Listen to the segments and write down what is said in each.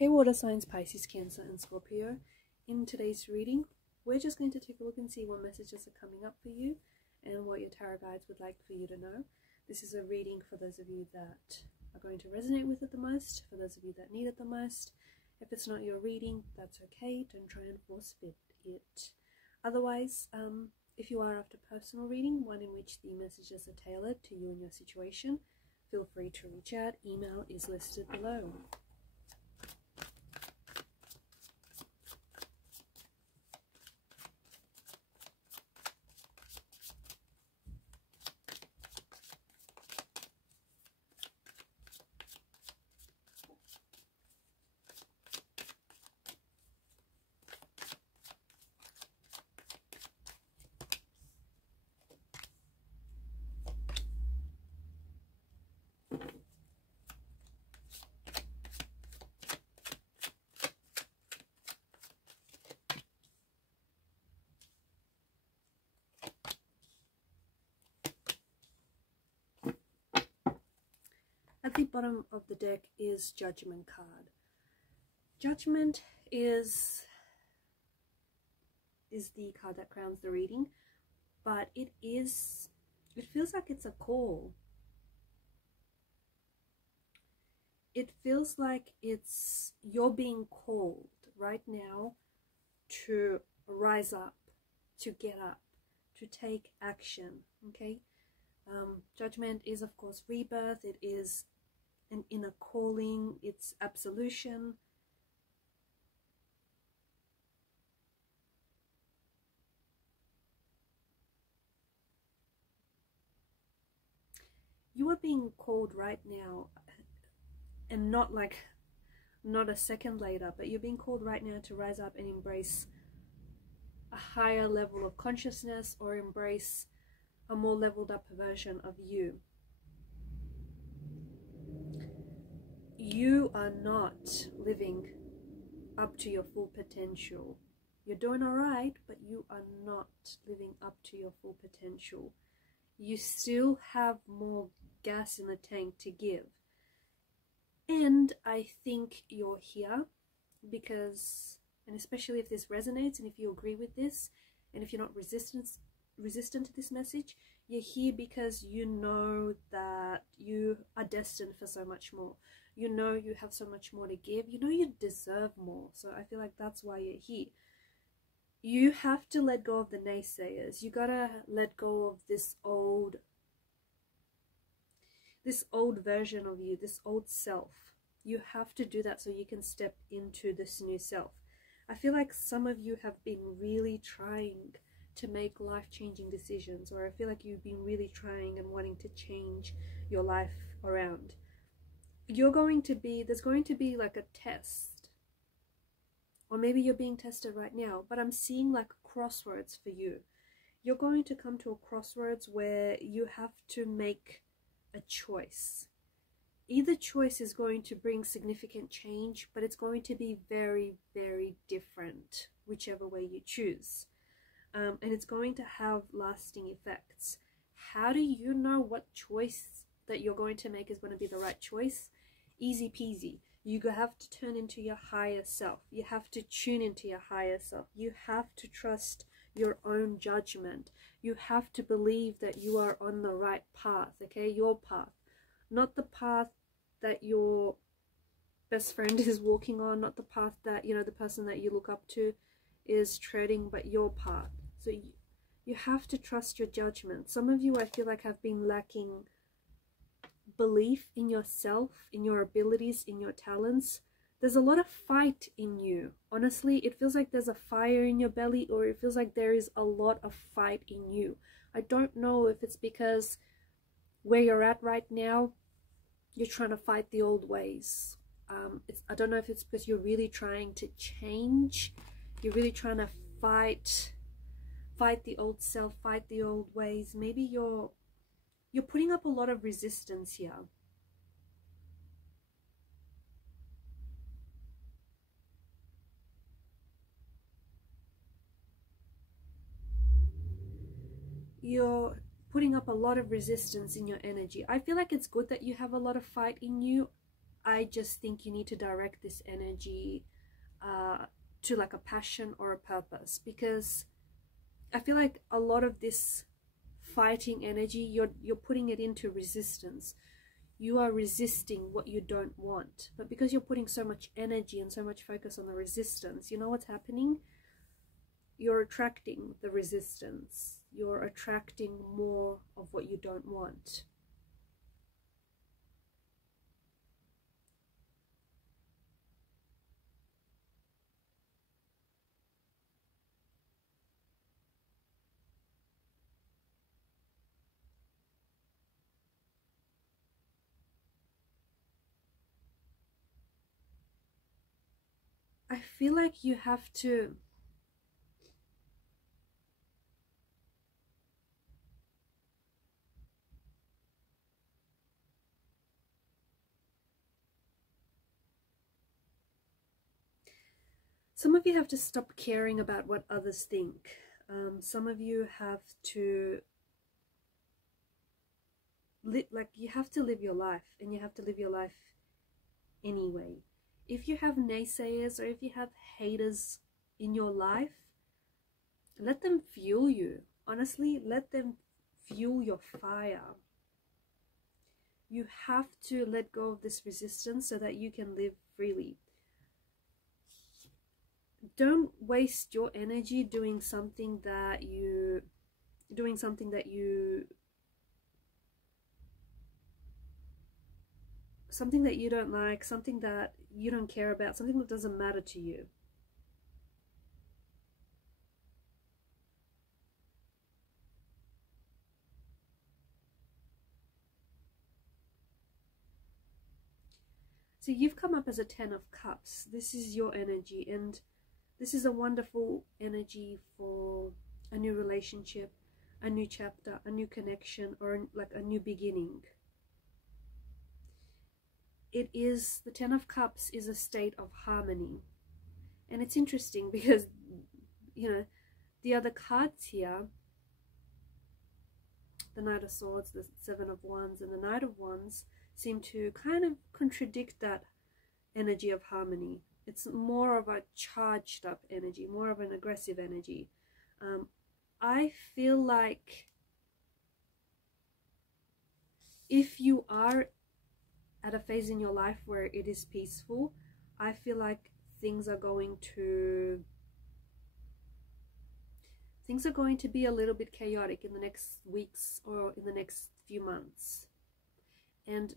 Hey water signs, Pisces, Cancer and Scorpio. In today's reading, we're just going to take a look and see what messages are coming up for you and what your tarot guides would like for you to know. This is a reading for those of you that are going to resonate with it the most, for those of you that need it the most. If it's not your reading, that's okay. Don't try and force fit it. Otherwise, if you are after personal reading, one in which the messages are tailored to you and your situation, feel free to reach out. Email is listed below. At the bottom of the deck is Judgment card. Judgment is the card that crowns the reading, but it feels like it's a call. It feels like you're being called right now to rise up, to get up, to take action, okay? Judgment is, of course, rebirth. It is an inner calling. It's absolution. You are being called right now, and not a second later, but you're being called right now to rise up and embrace a higher level of consciousness, or embrace a more leveled up version of you. You are not living up to your full potential. You're doing all right, but you are not living up to your full potential. You still have more gas in the tank to give. And I think you're here because, and especially if this resonates and if you agree with this, and if you're not resistant to this message, you're here because you know that you are destined for so much more. You know you have so much more to give. You know you deserve more. So I feel like that's why you're here. You have to let go of the naysayers. You gotta let go of this old version of you, this old self. You have to do that so you can step into this new self. I feel like some of you have been really trying to make life-changing decisions, or I feel like you've been really trying and wanting to change your life around. There's going to be like a test, or maybe you're being tested right now, but I'm seeing like a crossroads for you. You're going to come to a crossroads where you have to make a choice. Either choice is going to bring significant change, but it's going to be very, very different, whichever way you choose. And it's going to have lasting effects. How do you know what choice that you're going to make is going to be the right choice? Easy peasy. You have to turn into your higher self. You have to tune into your higher self. You have to trust your own judgment. You have to believe that you are on the right path, okay? Your path. Not the path that your best friend is walking on, not the path that, you know, the person that you look up to is treading, but your path. So you have to trust your judgment. Some of you, I feel like, have been lacking belief in yourself, in your abilities, in your talents. There's a lot of fight in you. Honestly, it feels like there's a fire in your belly, or it feels like there is a lot of fight in you. I don't know if it's because where you're at right now, you're trying to fight the old ways. I don't know if it's because you're really trying to change. You're really trying to fight the old self, fight the old ways. Maybe you're putting up a lot of resistance here. You're putting up a lot of resistance in your energy. I feel like it's good that you have a lot of fight in you. I just think you need to direct this energy to like a passion or a purpose, because I feel like a lot of this fighting energy, you're putting it into resistance. You are resisting what you don't want, but because you're putting so much energy and so much focus on the resistance, you know what's happening? You're attracting the resistance. You're attracting more of what you don't want. I feel like you have to some of you have to stop caring about what others think. Some of you have to you have to live your life, and you have to live your life anyway. If you have naysayers or if you have haters in your life, let them fuel you. Honestly, let them fuel your fire. You have to let go of this resistance so that you can live freely. Don't waste your energy doing something that you don't like, something that you don't care about, something that doesn't matter to you. So you've come up as a 10 of Cups. This is your energy, and this is a wonderful energy for a new relationship, a new chapter, a new connection, or like a new beginning. It is, the 10 of Cups is a state of harmony. And it's interesting because, you know, the other cards here, the Knight of Swords, the Seven of Wands, and the Knight of Wands, seem to kind of contradict that energy of harmony. It's more of a charged up energy, more of an aggressive energy. I feel like if you are at a phase in your life where it is peaceful, I feel like things are going to be a little bit chaotic in the next weeks or in the next few months. And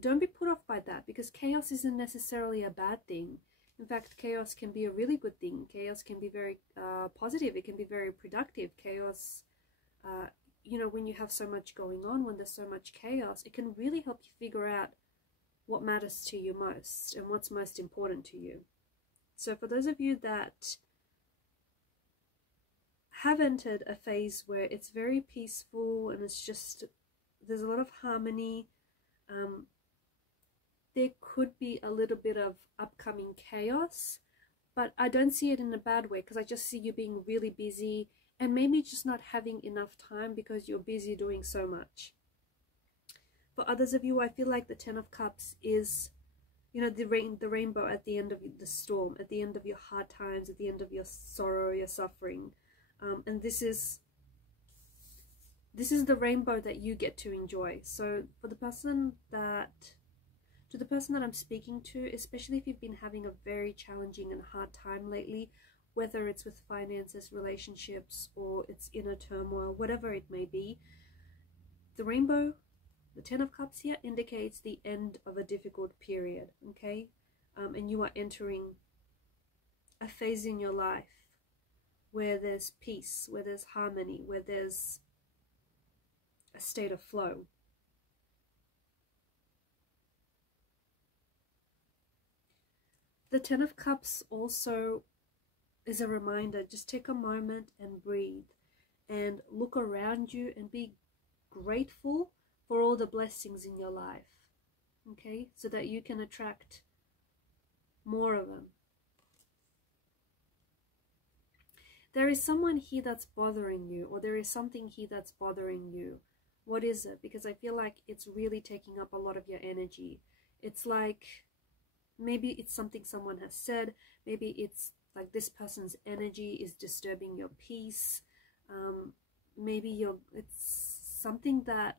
don't be put off by that, because chaos isn't necessarily a bad thing. In fact, chaos can be a really good thing. Chaos can be very positive. It can be very productive. Chaos, you know, when you have so much going on, when there's so much chaos, it can really help you figure out what matters to you most and what's most important to you. So for those of you that have entered a phase where it's very peaceful and it's just, there's a lot of harmony, there could be a little bit of upcoming chaos, but I don't see it in a bad way, because I just see you being really busy and maybe just not having enough time because you're busy doing so much. For others of you, I feel like the 10 of Cups is, you know, the rainbow at the end of the storm, at the end of your hard times, at the end of your sorrow, your suffering. And this is the rainbow that you get to enjoy. So for the person that I'm speaking to, especially if you've been having a very challenging and hard time lately, whether it's with finances, relationships, or it's inner turmoil, whatever it may be, the rainbow, the 10 of Cups here, indicates the end of a difficult period, okay? And you are entering a phase in your life where there's peace, where there's harmony, where there's a state of flow. The 10 of Cups also is a reminder, just take a moment and breathe and look around you and be grateful for all the blessings in your life, okay? So that you can attract more of them. There is someone here that's bothering you, or there is something here that's bothering you. What is it? Because I feel like it's really taking up a lot of your energy. It's like maybe it's something someone has said. Maybe it's like this person's energy is disturbing your peace. Maybe it's something that,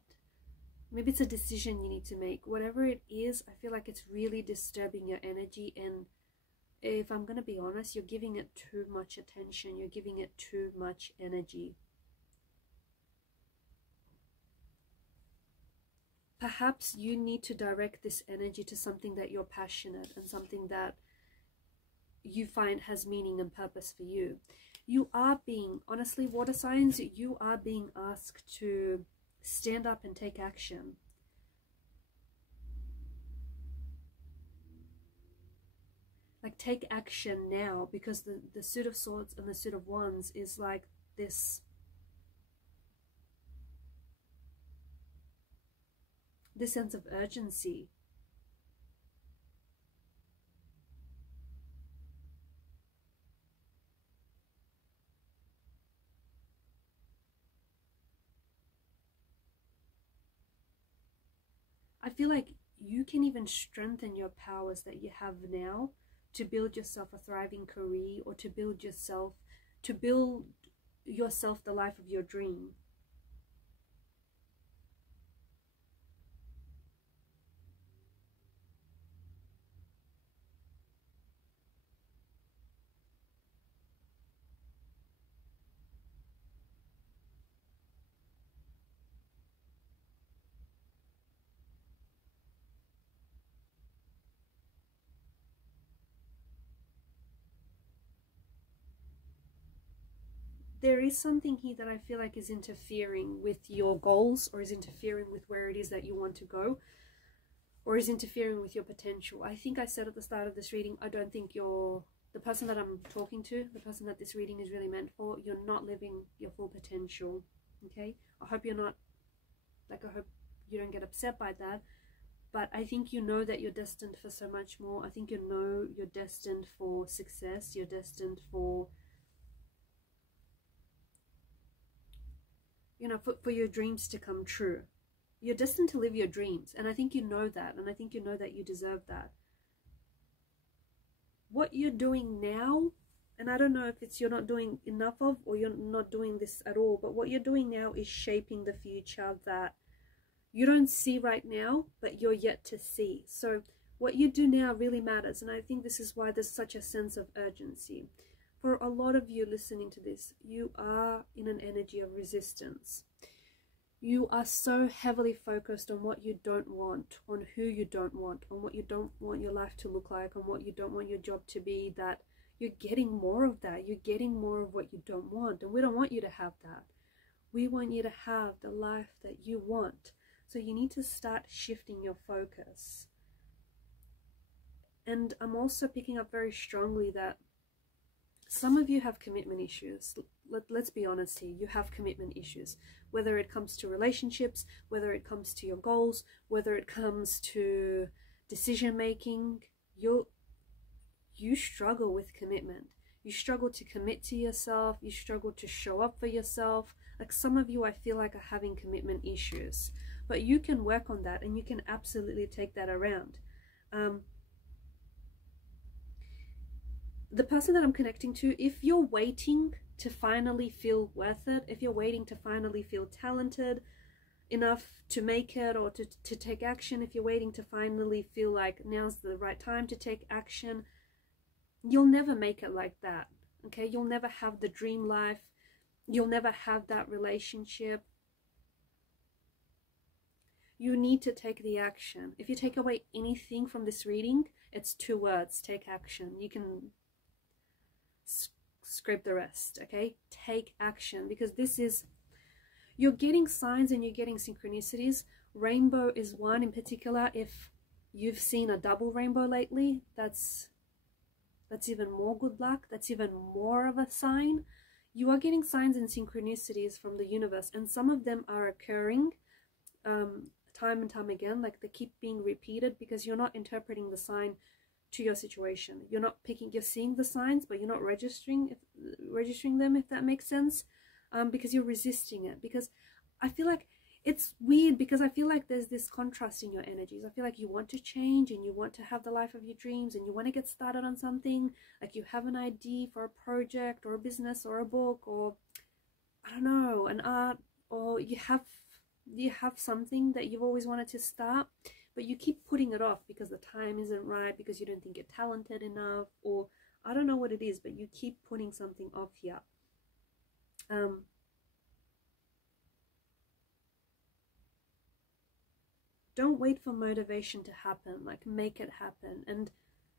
maybe it's a decision you need to make. Whatever it is, I feel like it's really disturbing your energy, and if I'm going to be honest, you're giving it too much attention. You're giving it too much energy. Perhaps you need to direct this energy to something that you're passionate and something that you find has meaning and purpose for you. You are being, honestly, water signs, you are being asked to stand up and take action. Like, take action now, because the Suit of Swords and the Suit of Wands is like this sense of urgency. I feel like you can even strengthen your powers that you have now to build yourself a thriving career, or to build yourself the life of your dream. There is something here that I feel like is interfering with your goals, or is interfering with where it is that you want to go, or is interfering with your potential. I think I said at the start of this reading, I don't think the person that I'm talking to, the person that this reading is really meant for, you're not living your full potential, okay? I hope you're not, like, I hope you don't get upset by that, but I think you know that you're destined for so much more. I think you know you're destined for success, you're destined for, you know, for your dreams to come true. You're destined to live your dreams, and I think you know that, and I think you know that you deserve that. What you're doing now, and I don't know if it's you're not doing enough of, or you're not doing this at all, but what you're doing now is shaping the future that you don't see right now, but you're yet to see. So what you do now really matters, and I think this is why there's such a sense of urgency. For a lot of you listening to this, you are in an energy of resistance. You are so heavily focused on what you don't want, on who you don't want, on what you don't want your life to look like, on what you don't want your job to be, that you're getting more of that. You're getting more of what you don't want, and we don't want you to have that. We want you to have the life that you want. So you need to start shifting your focus. And I'm also picking up very strongly that some of you have commitment issues. Let's be honest here. You have commitment issues. Whether it comes to relationships, whether it comes to your goals, whether it comes to decision making, you struggle with commitment. You struggle to commit to yourself. You struggle to show up for yourself. Like, some of you, I feel like, are having commitment issues. But you can work on that, and you can absolutely take that around. The person that I'm connecting to, if you're waiting to finally feel worth it, if you're waiting to finally feel talented enough to make it, or to take action, if you're waiting to finally feel like now's the right time to take action, you'll never make it like that, okay? You'll never have the dream life. You'll never have that relationship. You need to take the action. If you take away anything from this reading, it's 2 words: take action. You can scrape the rest, okay? Take action, because this is, you're getting signs and you're getting synchronicities. Rainbow is one in particular. If you've seen a double rainbow lately, that's even more good luck. That's even more of a sign. You are getting signs and synchronicities from the universe, and some of them are occurring time and time again. Like, they keep being repeated because you're not interpreting the sign to your situation. You're not picking, you're seeing the signs, but you're not registering them, if that makes sense, because you're resisting it. Because I feel like it's weird because I feel like there's this contrast in your energies. I feel like you want to change and you want to have the life of your dreams and you want to get started on something. Like you have an idea for a project or a business or a book or, I don't know, an art, or you have something that you've always wanted to start, but you keep putting it off because the time isn't right, because you don't think you're talented enough, or I don't know what it is, but you keep putting something off here. Don't wait for motivation to happen, like make it happen. And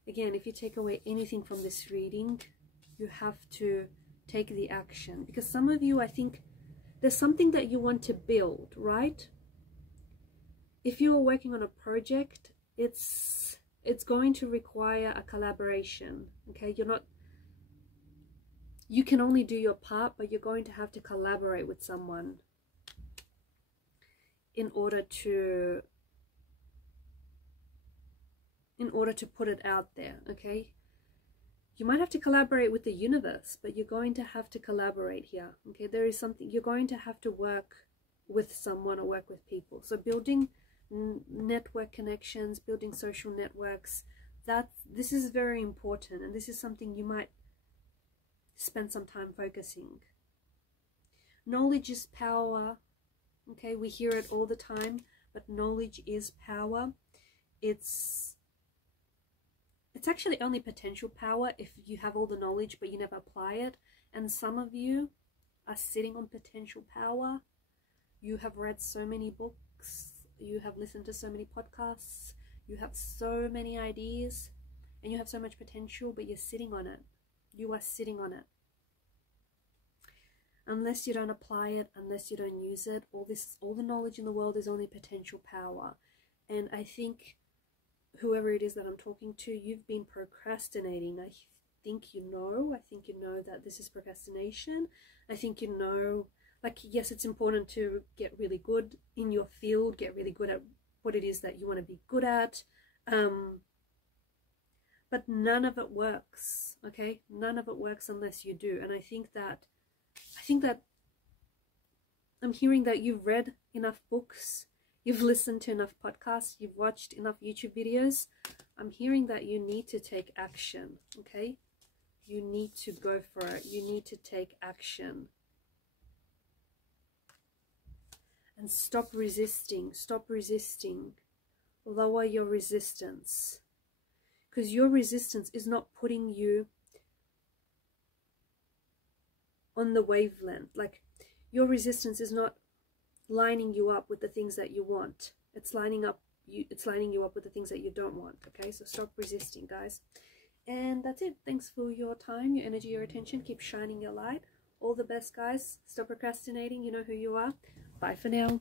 again, if you take away anything from this reading, you have to take the action, because some of you, I think there's something that you want to build, right? If you are working on a project, it's going to require a collaboration, okay? You can only do your part, but you're going to have to collaborate with someone in order to put it out there, okay? You might have to collaborate with the universe, but you're going to have to collaborate here, okay? There is something, you're going to have to work with someone or work with people. So building network connections, building social networks, this is very important, and this is something you might spend some time focusing. Knowledge is power, okay? We hear it all the time, but knowledge is power. It's actually only potential power if you have all the knowledge but you never apply it. And some of you are sitting on potential power. You have read so many books, you have listened to so many podcasts, you have so many ideas, and you have so much potential, but you're sitting on it. You are sitting on it. Unless you don't apply it, unless you don't use it, all the knowledge in the world is only potential power. And I think whoever it is that I'm talking to, you've been procrastinating. I think you know that this is procrastination. I think you know, like, yes, it's important to get really good in your field, get really good at what it is that you want to be good at, but none of it works, okay? None of it works unless you do. And I think that I'm hearing that you've read enough books, you've listened to enough podcasts, you've watched enough YouTube videos. I'm hearing that you need to take action, okay? You need to go for it. You need to take action. And stop resisting. Stop resisting. Lower your resistance. Because your resistance is not putting you on the wavelength. Like, your resistance is not lining you up with the things that you want. It's lining you up with the things that you don't want. Okay, so stop resisting, guys. And that's it. Thanks for your time, your energy, your attention. Keep shining your light. All the best, guys. Stop procrastinating. You know who you are. Bye for now.